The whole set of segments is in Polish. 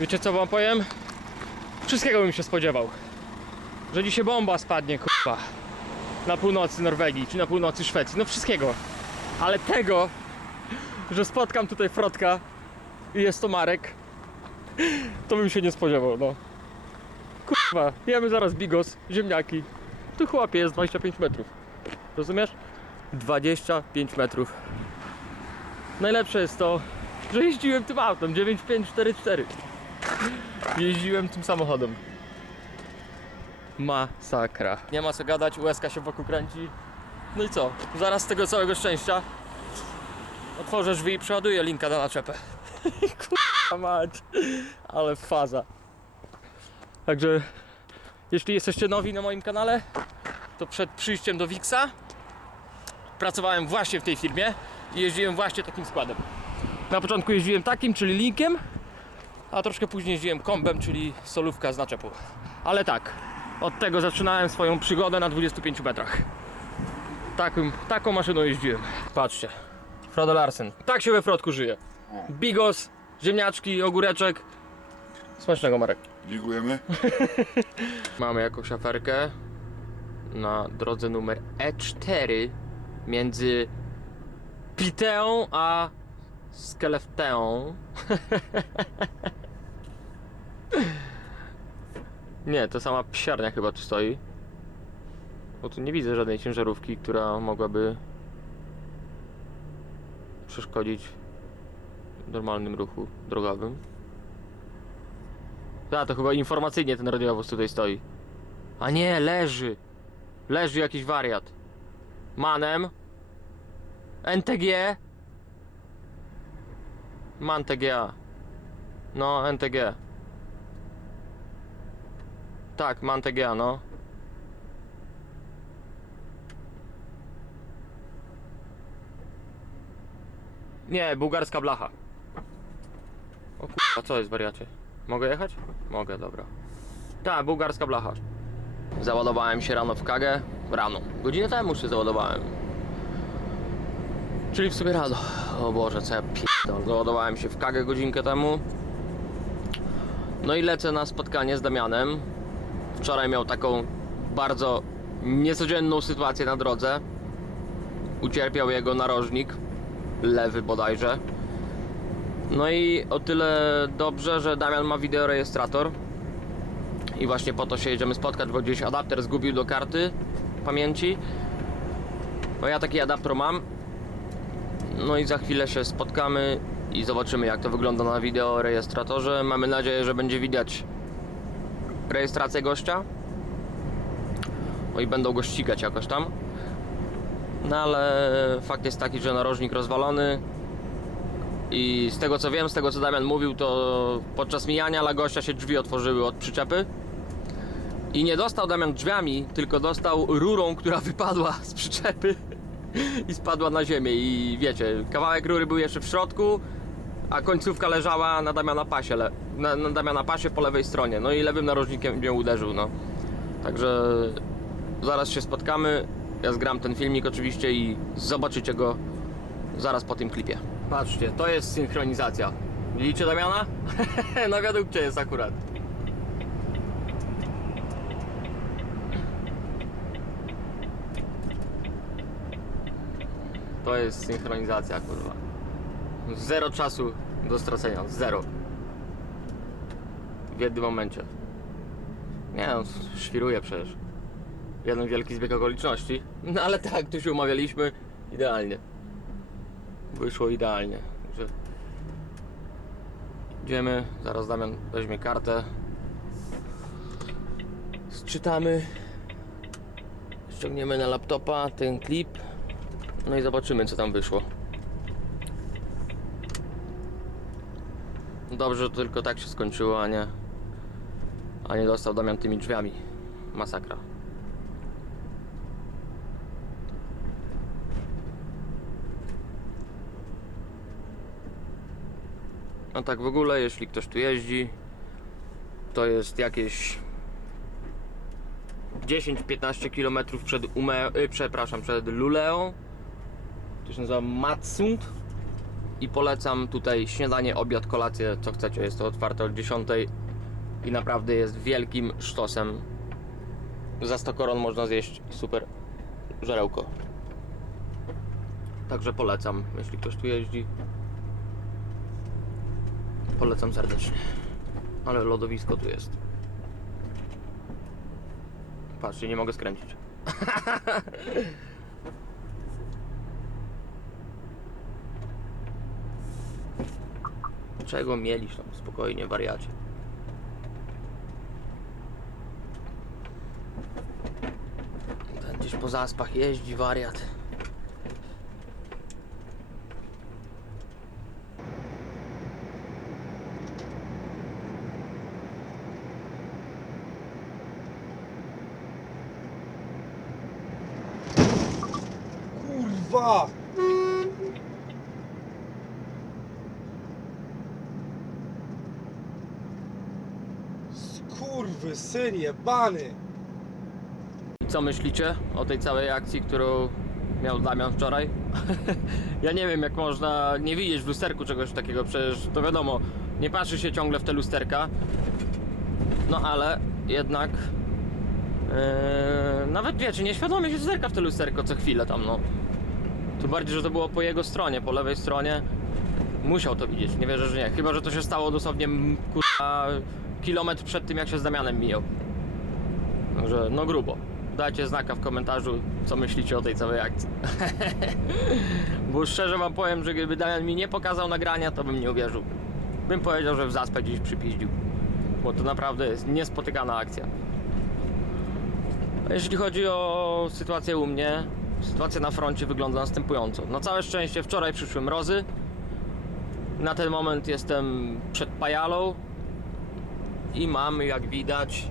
Wiecie co wam powiem? Wszystkiego bym się spodziewał. Że dzisiaj bomba spadnie, kurwa. Na północy Norwegii, czy na północy Szwecji. No wszystkiego. Ale tego, że spotkam tutaj Frodka i jest to Marek, to bym się nie spodziewał, no. Kurwa, jemy zaraz bigos, ziemniaki. Tu chłopie jest 25 metrów. Rozumiesz? 25 metrów. Najlepsze jest to, że jeździłem tym autem 9544. Jeździłem tym samochodem. Masakra. Nie ma co gadać, łezka się wokół kręci. No i co? Zaraz z tego całego szczęścia otworzę drzwi i przeładuję linka na naczepę. Kurwa mać. Ale faza. Także jeśli jesteście nowi na moim kanale, to przed przyjściem do Wixa pracowałem właśnie w tej firmie i jeździłem właśnie takim składem. Na początku jeździłem takim, czyli linkiem, a troszkę później jeździłem kombem, czyli solówka z naczepą. Ale tak, od tego zaczynałem swoją przygodę na 25 metrach. Taką maszyną jeździłem. Patrzcie, Frodo Larsen. Tak się we Frodku żyje. Bigos, ziemniaczki, ogóreczek. Smacznego, Marek. Dziękujemy. Mamy jakąś aferkę na drodze numer E4 między Piteą a Skelefteą. Nie, to sama psiarnia chyba tu stoi. Bo tu nie widzę żadnej ciężarówki, która mogłaby przeszkodzić normalnym ruchu drogowym. To chyba informacyjnie ten radiowóz tutaj stoi. A nie, leży. Leży jakiś wariat. Manem. NTG. Man TGA. No, NTG. Tak, Man TGA, no. Nie, bułgarska blacha. O kurwa, co jest, wariacie? Mogę jechać? Mogę, dobra. Tak, bułgarska blacha. Załadowałem się rano w Kagę. Rano. Godzinę temu się załadowałem. Czyli w sumie rano. O Boże, co ja pierdolę. Załadowałem się w Kagę godzinkę temu. No i lecę na spotkanie z Damianem. Wczoraj miał taką bardzo niecodzienną sytuację na drodze. Ucierpiał jego narożnik. Lewy bodajże. No i o tyle dobrze, że Damian ma wideorejestrator. I właśnie po to się jedziemy spotkać, bo gdzieś adapter zgubił do karty pamięci. No ja taki adapter mam. No i za chwilę się spotkamy i zobaczymy, jak to wygląda na wideorejestratorze. Mamy nadzieję, że będzie widać rejestrację gościa. No i będą go ścigać jakoś tam. No ale fakt jest taki, że narożnik rozwalony. I z tego co wiem, z tego co Damian mówił, to podczas mijania dla gościa się drzwi otworzyły od przyczepy. I nie dostał Damian drzwiami, tylko dostał rurą, która wypadła z przyczepy i spadła na ziemię. I wiecie, kawałek rury był jeszcze w środku, a końcówka leżała na Damiana pasie, na Damiana pasie po lewej stronie. No i lewym narożnikiem mnie uderzył, no. Także zaraz się spotkamy. Ja zgram ten filmik oczywiście i zobaczycie go zaraz po tym klipie. Patrzcie, to jest synchronizacja. Widzicie Damiana? Na wiadukcie jest akurat. To jest synchronizacja, kurwa. Zero czasu do stracenia, zero. W jednym momencie. Nie no, świruję przecież. Jeden wielki zbieg okoliczności. No ale tak, tu się umawialiśmy. Idealnie. Wyszło idealnie. Także idziemy, zaraz Damian weźmie kartę. Zczytamy. Ściągniemy na laptopa ten klip. No i zobaczymy, co tam wyszło. Dobrze, że tylko tak się skończyło, a nie dostał Damian tymi drzwiami. Masakra. No tak w ogóle, jeśli ktoś tu jeździ, to jest jakieś 10-15 km przed przed Luleą. To się nazywa Matsund. I polecam tutaj śniadanie, obiad, kolację, co chcecie. Jest to otwarte od 10 i naprawdę jest wielkim sztosem. Za 100 koron można zjeść super żarełko. Także polecam, jeśli ktoś tu jeździ. Polecam serdecznie. Ale lodowisko tu jest. Patrzcie, nie mogę skręcić. Czego mieliś tam? Spokojnie, wariacie. Ten gdzieś po zaspach jeździ, wariat. Kurwa! Skurwy, syn jebany! I co myślicie o tej całej akcji, którą miał Damian wczoraj? Ja nie wiem, jak można nie widzieć w lusterku czegoś takiego, przecież to wiadomo, nie patrzy się ciągle w te lusterka. No ale jednak nawet wiecie, nieświadomie się zerka w te lusterko co chwilę tam, no. Tym bardziej, że to było po jego stronie, po lewej stronie. Musiał to widzieć, nie wierzę, że nie. Chyba że to się stało dosłownie kurwa kilometr przed tym, jak się z Damianem mijał. Także no grubo. Dajcie znaka w komentarzu, co myślicie o tej całej akcji. Bo szczerze wam powiem, że gdyby Damian mi nie pokazał nagrania, to bym nie uwierzył. Bym powiedział, że w zaspę gdzieś przypiździł. Bo to naprawdę jest niespotykana akcja. A jeśli chodzi o sytuację u mnie, sytuacja na froncie wygląda następująco. Na całe szczęście wczoraj przyszły mrozy. Na ten moment jestem przed Pajalą i mamy, jak widać,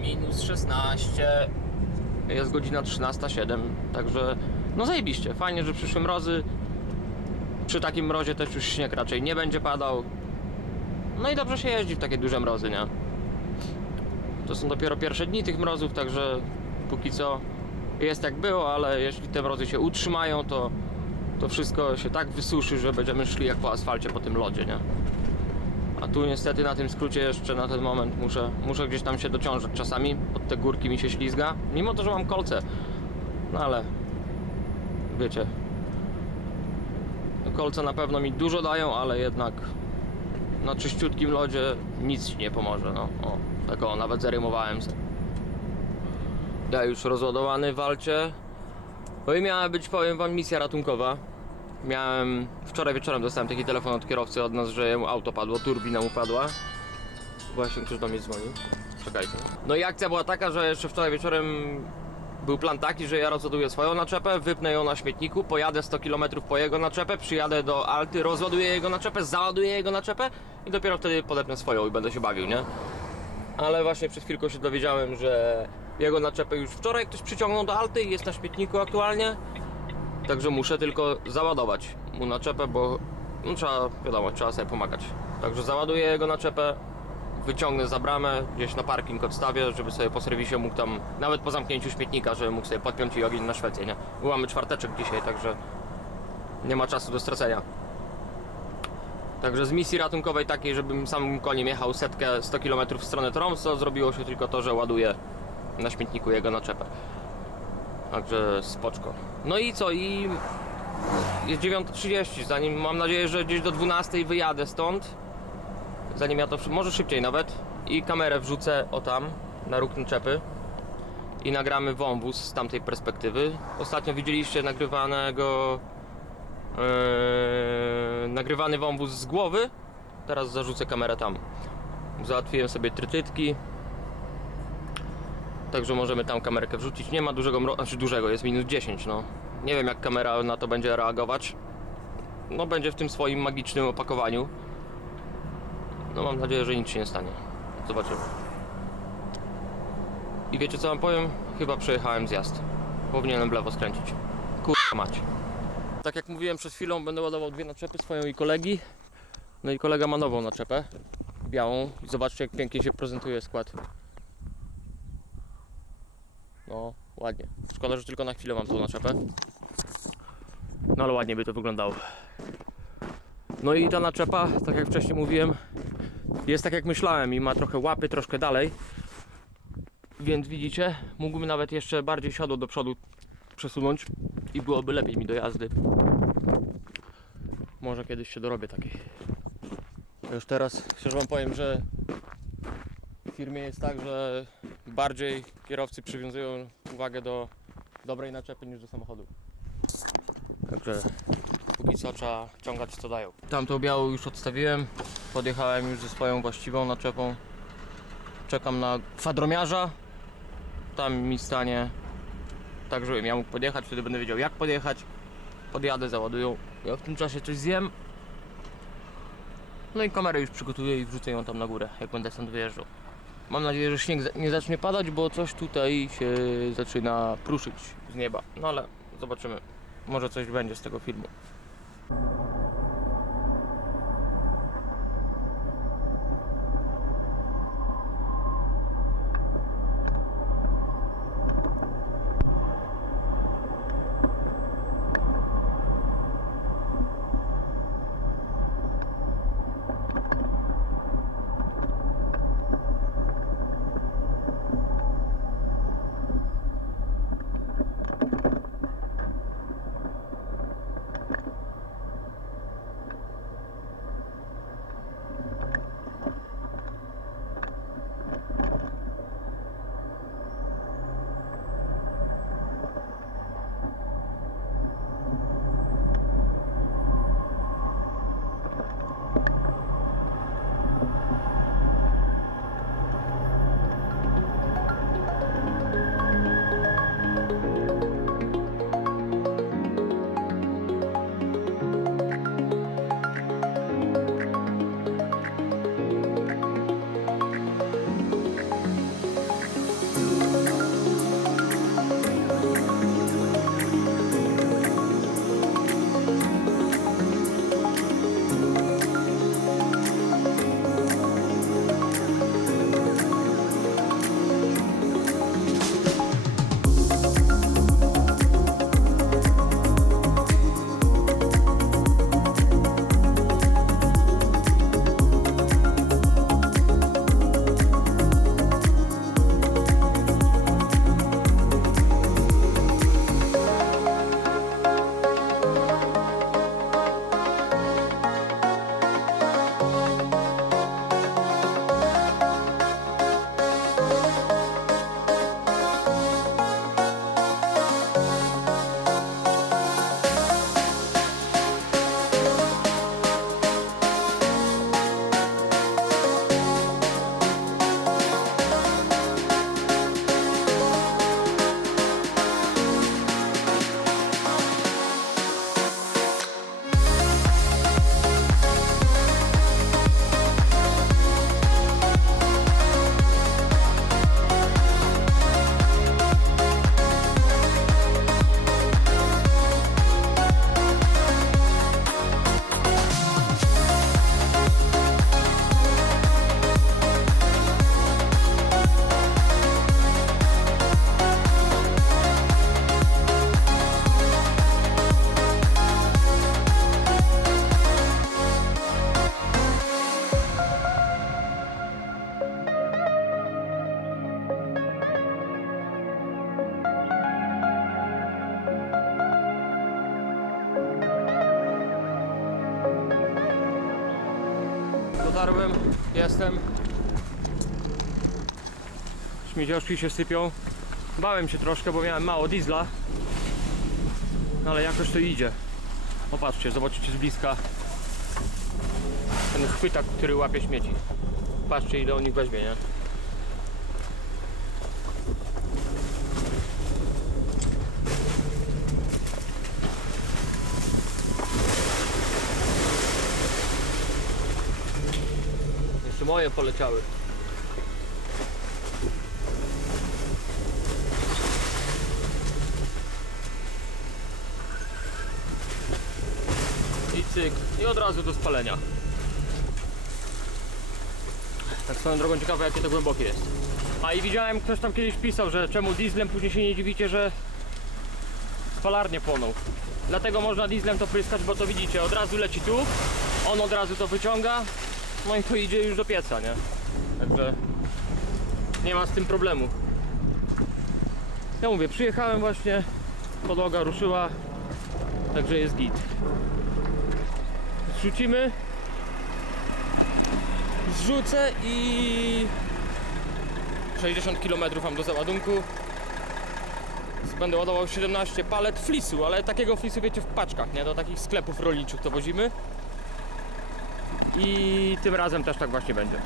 minus 16. Jest godzina 13:07, także no zajebiście. Fajnie, że przyszły mrozy. Przy takim mrozie też już śnieg raczej nie będzie padał. No i dobrze się jeździ w takie duże mrozy, nie? To są dopiero pierwsze dni tych mrozów, także póki co jest jak było, ale jeśli te mrozy się utrzymają, to wszystko się tak wysuszy, że będziemy szli jak po asfalcie po tym lodzie, nie? A tu niestety na tym skrócie jeszcze na ten moment muszę gdzieś tam się dociążać czasami, pod te górki mi się ślizga, mimo to, że mam kolce. No ale wiecie, kolce na pewno mi dużo dają, ale jednak na czyściutkim lodzie nic ci nie pomoże, no. O, tak o, nawet zarymowałem se. Ja już rozładowany w Alcie. No i miała być, powiem wam, misja ratunkowa. Wczoraj wieczorem dostałem taki telefon od kierowcy od nas, że mu auto padło, turbina mu padła. Właśnie ktoś do mnie dzwoni. Czekajcie. No i akcja była taka, że jeszcze wczoraj wieczorem był plan taki, że ja rozładuję swoją naczepę, wypnę ją na śmietniku, pojadę 100 km po jego naczepę, przyjadę do Alty, rozładuję jego naczepę, załaduję jego naczepę i dopiero wtedy podepnę swoją i będę się bawił, nie? Ale właśnie przed chwilką się dowiedziałem, że jego naczepę już wczoraj ktoś przyciągnął do Alty i jest na śmietniku aktualnie. Także muszę tylko załadować mu naczepę, bo no trzeba, wiadomo, trzeba sobie pomagać. Także załaduję jego naczepę, wyciągnę za bramę, gdzieś na parking odstawię, żeby sobie po serwisie mógł tam, nawet po zamknięciu śmietnika, żeby mógł sobie podpiąć i ogień na Szwecję, nie? Bo mamy czwarteczek dzisiaj, także nie ma czasu do stracenia. Także z misji ratunkowej takiej, żebym samym koniem jechał 100 km w stronę Tromsø, zrobiło się tylko to, że ładuję na śmietniku jego naczepę. Także spoczko. No i co? I jest 9:30, zanim, mam nadzieję, że gdzieś do 12 wyjadę stąd. Zanim ja to, może szybciej nawet. I kamerę wrzucę o tam, na róg naczepy. I nagramy wąwóz z tamtej perspektywy. Ostatnio widzieliście nagrywany wąwóz z głowy. Teraz zarzucę kamerę tam. Załatwiłem sobie trytytki. Także możemy tam kamerkę wrzucić. Nie ma dużego znaczy dużego, jest minus 10, no. Nie wiem, jak kamera na to będzie reagować. No będzie w tym swoim magicznym opakowaniu. No mam nadzieję, że nic się nie stanie. Zobaczymy. I wiecie co wam powiem? Chyba przejechałem zjazd. Powinienem w lewo skręcić. Kurwa mać. Tak jak mówiłem przed chwilą, będę ładował dwie naczepy, swoją i kolegi. No i kolega ma nową naczepę. Białą. I zobaczcie, jak pięknie się prezentuje skład. No, ładnie. Szkoda, że tylko na chwilę mam tą naczepę. No ale ładnie by to wyglądało. No i ta naczepa, tak jak wcześniej mówiłem, jest tak jak myślałem i ma trochę łapy, troszkę dalej. Więc widzicie, mógłbym nawet jeszcze bardziej siodło do przodu przesunąć i byłoby lepiej mi do jazdy. Może kiedyś się dorobię takiej. Już teraz szczerze wam powiem, że w firmie jest tak, że bardziej kierowcy przywiązują uwagę do dobrej naczepy niż do samochodu. Także póki co trzeba ciągać co dają. Tamtą białą już odstawiłem, podjechałem już ze swoją właściwą naczepą. Czekam na kwadromiarza. Tam mi stanie tak, żebym ja mógł podjechać, wtedy będę wiedział jak podjechać. Podjadę, załadują. Ja w tym czasie coś zjem. No i kamerę już przygotuję i wrzucę ją tam na górę, jak będę stąd wyjeżdżał. Mam nadzieję, że śnieg nie zacznie padać, bo coś tutaj się zaczyna pruszyć z nieba. No ale zobaczymy. Może coś będzie z tego filmu. Dotarłem, jestem. Śmiecioszki się sypią. Bałem się troszkę, bo miałem mało diesla. Ale jakoś to idzie. Popatrzcie, zobaczycie z bliska ten chwytak, który łapie śmieci. Patrzcie, ile on ich weźmie, nie? Jeszcze moje poleciały. I cyk, i od razu do spalenia. Tak swoją drogą ciekawe, jakie to głębokie jest. A i widziałem, ktoś tam kiedyś pisał, że czemu dieslem, później się nie dziwicie, że spalarnie płoną. Dlatego można dieslem to pryskać, bo to widzicie, od razu leci tu, on od razu to wyciąga, no i to idzie już do pieca, nie? Także nie ma z tym problemu. Ja mówię, przyjechałem właśnie, podłoga ruszyła, także jest git. Zrzucimy, zrzucę i 60 km mam do załadunku. Będę ładował 17 palet flisu, ale takiego flisu wiecie w paczkach, nie? Do takich sklepów rolniczych to wozimy. I tym razem też tak właśnie będzie.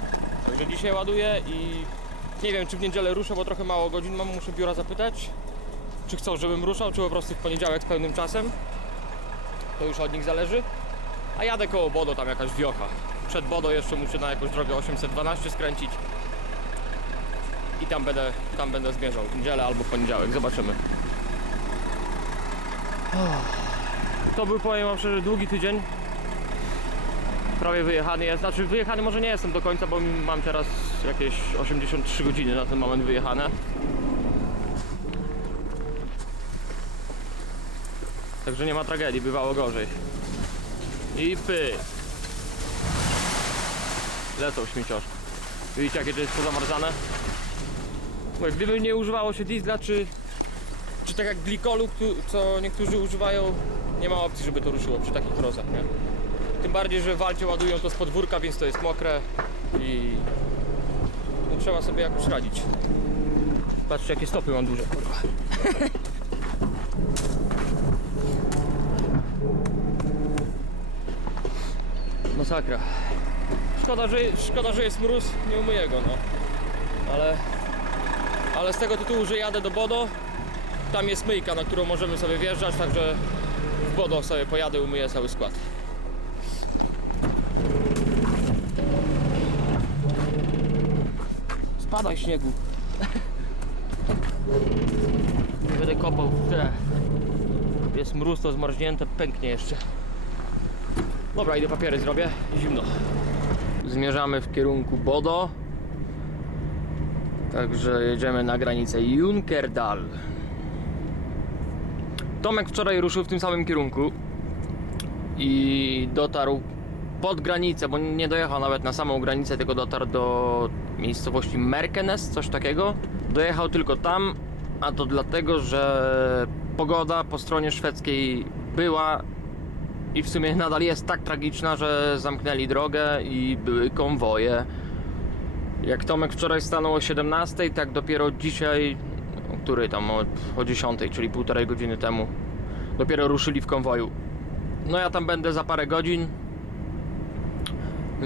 Także dzisiaj ładuję i nie wiem, czy w niedzielę ruszę, bo trochę mało godzin mam, muszę biura zapytać, czy chcą, żebym ruszał, czy po prostu w poniedziałek z pełnym czasem. To już od nich zależy. A jadę koło Bodo, tam jakaś wiocha. Przed Bodo jeszcze muszę na jakąś drogę 812 skręcić. I tam będę zmierzał w niedzielę albo w poniedziałek, zobaczymy. To był, powiem wam szczerze, długi tydzień. Prawie wyjechany jest, znaczy wyjechany może nie jestem do końca, bo mam teraz jakieś 83 godziny na ten moment wyjechane. Także nie ma tragedii, bywało gorzej. I lecą śmiecioszki. Widzicie, jakie to jest pozamarzane? Bo gdyby nie używało się diesla, czy tak jak glikolu, co niektórzy używają, nie ma opcji, żeby to ruszyło przy takich mrozach, nie? Tym bardziej, że walcie ładują to z podwórka, więc to jest mokre i no, trzeba sobie jakoś radzić. Patrzcie, jakie stopy mam duże, kurwa. Masakra. Szkoda, że jest mróz, nie umyję go, no. Ale z tego tytułu, że jadę do Bodo, tam jest myjka, na którą możemy sobie wjeżdżać, także w Bodo sobie pojadę, umyję cały skład. Spadaj śniegu. Nie będę kopał w te. Jest mróz, to zmarznięte, pęknie jeszcze. Dobra, idę papiery zrobię, zimno. Zmierzamy w kierunku Bodo. Także jedziemy na granicę Junkerdal. Tomek wczoraj ruszył w tym samym kierunku i dotarł pod granicę, bo nie dojechał nawet na samą granicę, tylko dotarł do miejscowości Merkenes, coś takiego. Dojechał tylko tam, a to dlatego, że pogoda po stronie szwedzkiej była i w sumie nadal jest tak tragiczna, że zamknęli drogę i były konwoje. Jak Tomek wczoraj stanął o 17, tak dopiero dzisiaj, o której tam o 10, czyli półtorej godziny temu, dopiero ruszyli w konwoju. No ja tam będę za parę godzin,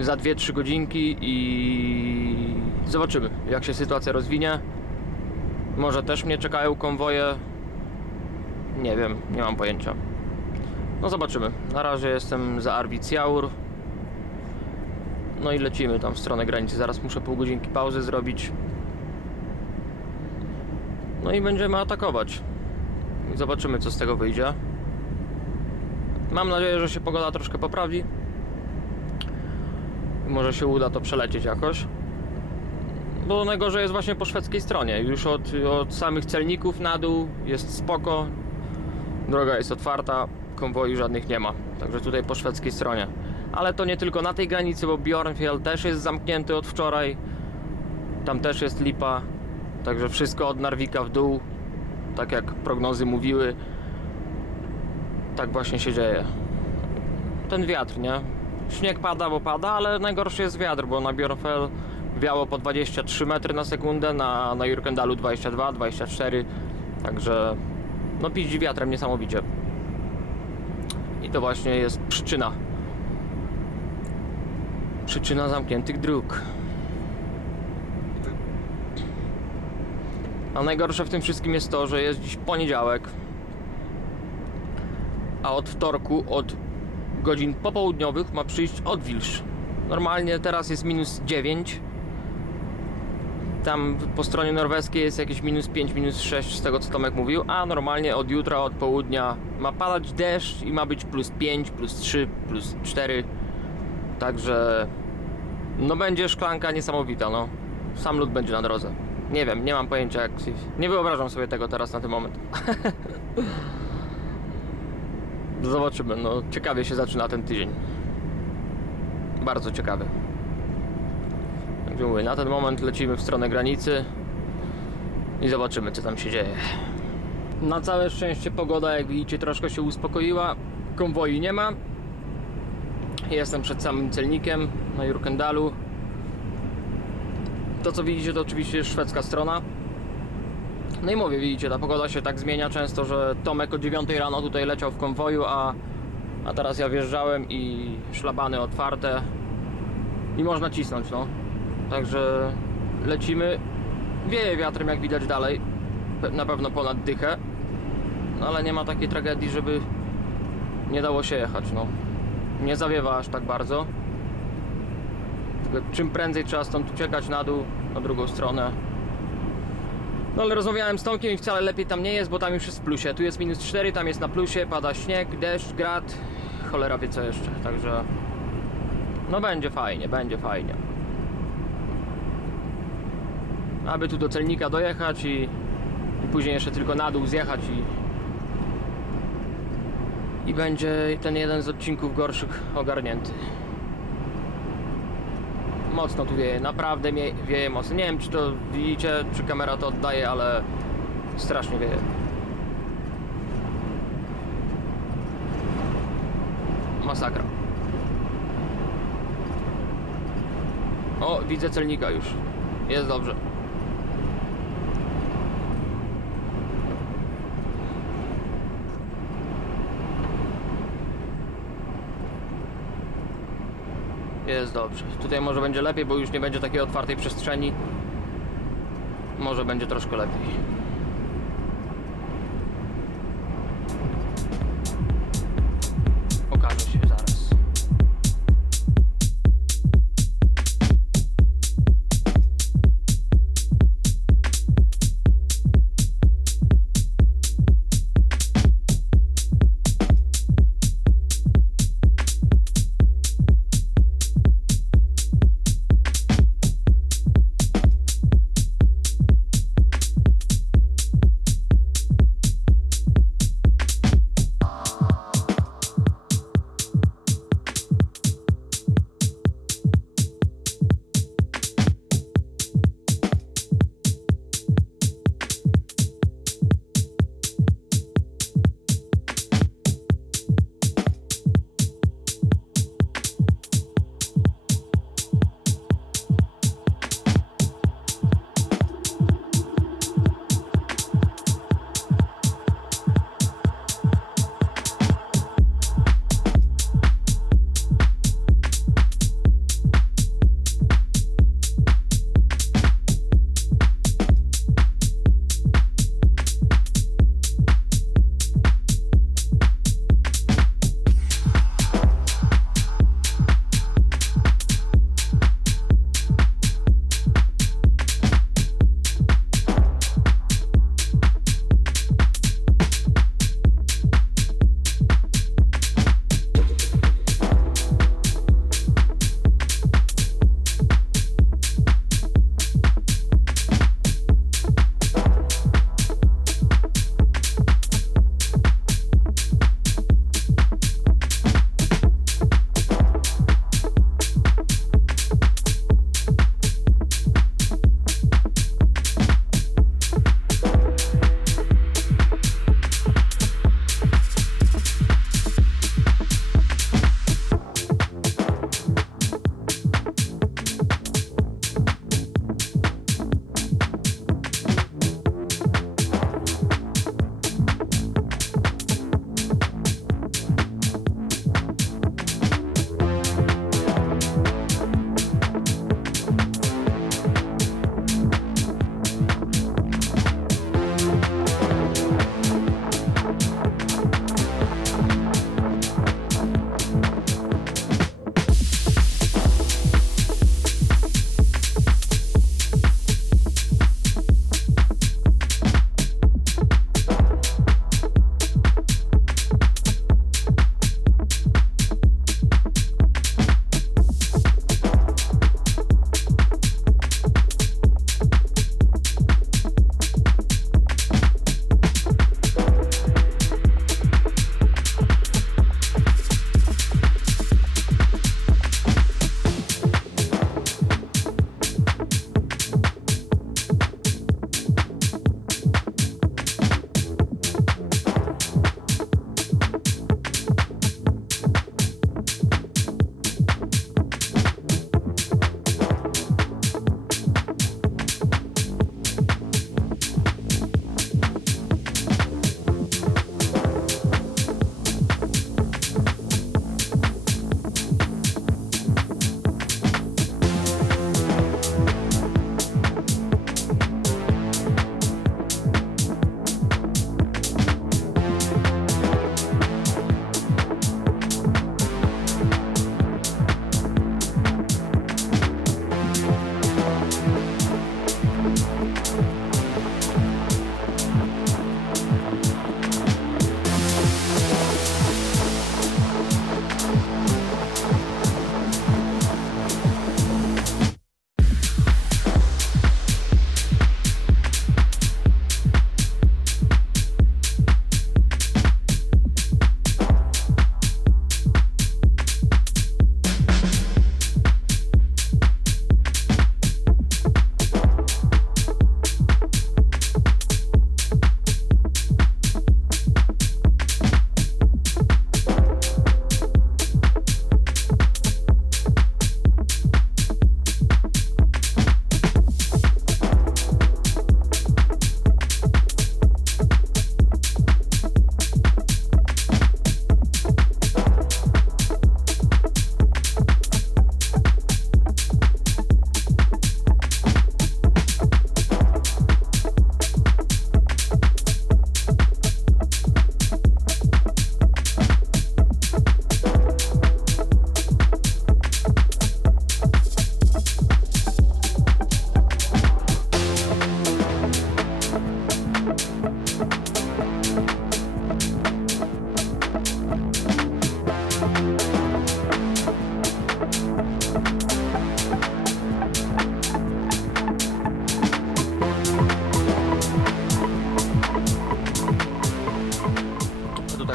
za 2-3 godzinki i zobaczymy, jak się sytuacja rozwinie. Może też mnie czekają konwoje, nie wiem, nie mam pojęcia. No zobaczymy. Na razie jestem za Arvidsjaur. No i lecimy tam w stronę granicy. Zaraz muszę pół godzinki pauzy zrobić. No i będziemy atakować. Zobaczymy, co z tego wyjdzie. Mam nadzieję, że się pogoda troszkę poprawi. Może się uda to przelecieć jakoś. Bo najgorzej jest właśnie po szwedzkiej stronie. Już od samych celników na dół jest spoko. Droga jest otwarta, konwoi żadnych nie ma. Także tutaj po szwedzkiej stronie. Ale to nie tylko na tej granicy, bo Bjornfjell też jest zamknięty od wczoraj. Tam też jest lipa. Także wszystko od Narvika w dół. Tak jak prognozy mówiły. Tak właśnie się dzieje. Ten wiatr, nie? Śnieg pada, bo pada, ale najgorszy jest wiatr, bo na Bjornfjell wiało po 23 metry na sekundę, na Jurkendalu 22, 24. Także no piździ wiatrem niesamowicie. I to właśnie jest przyczyna zamkniętych dróg. A najgorsze w tym wszystkim jest to, że jest dziś poniedziałek, a od wtorku, od godzin popołudniowych ma przyjść odwilż. Normalnie teraz jest -9. Tam po stronie norweskiej jest jakieś -5, -6 z tego, co Tomek mówił, a normalnie od jutra, od południa ma padać deszcz i ma być +5, +3, +4. Także no będzie szklanka niesamowita, no. Sam lód będzie na drodze. Nie wiem, nie mam pojęcia jak... Nie wyobrażam sobie tego teraz na ten moment. Zobaczymy, no ciekawie się zaczyna ten tydzień. Bardzo ciekawy. Jak mówię, na ten moment lecimy w stronę granicy i zobaczymy, co tam się dzieje. Na całe szczęście pogoda, jak widzicie, troszkę się uspokoiła. Konwoi nie ma. Jestem przed samym celnikiem na Jurkendalu. To, co widzicie, to oczywiście jest szwedzka strona. No i mówię, widzicie, ta pogoda się tak zmienia często, że Tomek o 9 rano tutaj leciał w konwoju, a teraz ja wjeżdżałem i szlabany otwarte i można cisnąć, no. Także lecimy. Wieje wiatrem, jak widać dalej, na pewno ponad dychę, no ale nie ma takiej tragedii, żeby nie dało się jechać, no. Nie zawiewa aż tak bardzo. Tylko czym prędzej trzeba stąd uciekać na dół, na drugą stronę. No ale rozmawiałem z Tomkiem i wcale lepiej tam nie jest, bo tam już jest w plusie. Tu jest -4, tam jest na plusie, pada śnieg, deszcz, grad, cholera wie co jeszcze. Także no będzie fajnie, będzie fajnie. Aby tu do celnika dojechać i później jeszcze tylko na dół zjechać i będzie ten jeden z odcinków gorszych ogarnięty. Mocno tu wieje, naprawdę wieje mocno. Nie wiem, czy to widzicie, czy kamera to oddaje, ale strasznie wieje. Masakra. O, widzę celnika już. Jest dobrze. Jest dobrze. Tutaj może będzie lepiej, bo już nie będzie takiej otwartej przestrzeni. Może będzie troszkę lepiej. Okaże się zaraz.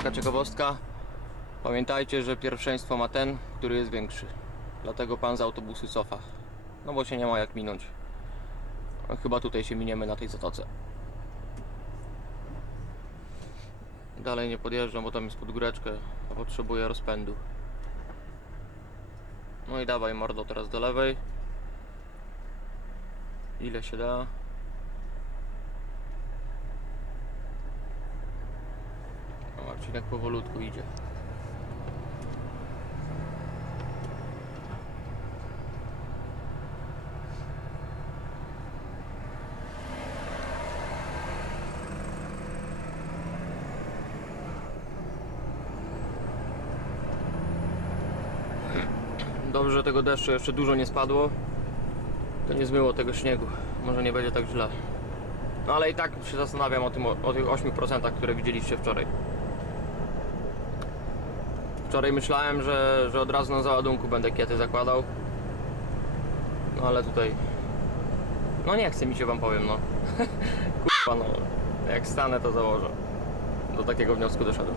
taka ciekawostka. Pamiętajcie, że pierwszeństwo ma ten, który jest większy. Dlatego pan z autobusu cofa. No bo się nie ma jak minąć. No, chyba tutaj się miniemy na tej zatoce. Dalej nie podjeżdżam, bo tam jest pod góreczkę, a potrzebuję rozpędu. No i dawaj mordo teraz do lewej. Ile się da? No, Marcinek powolutku idzie. Dobrze, że tego deszczu jeszcze dużo nie spadło. To nie zmyło tego śniegu. Może nie będzie tak źle. No ale i tak się zastanawiam o tych 8%, które widzieliście wczoraj. Wczoraj myślałem, że od razu na załadunku będę kiety zakładał. No ale tutaj... No nie chce mi się, wam powiem, no. Kurwa, no. Jak stanę, to założę. Do takiego wniosku doszedłem.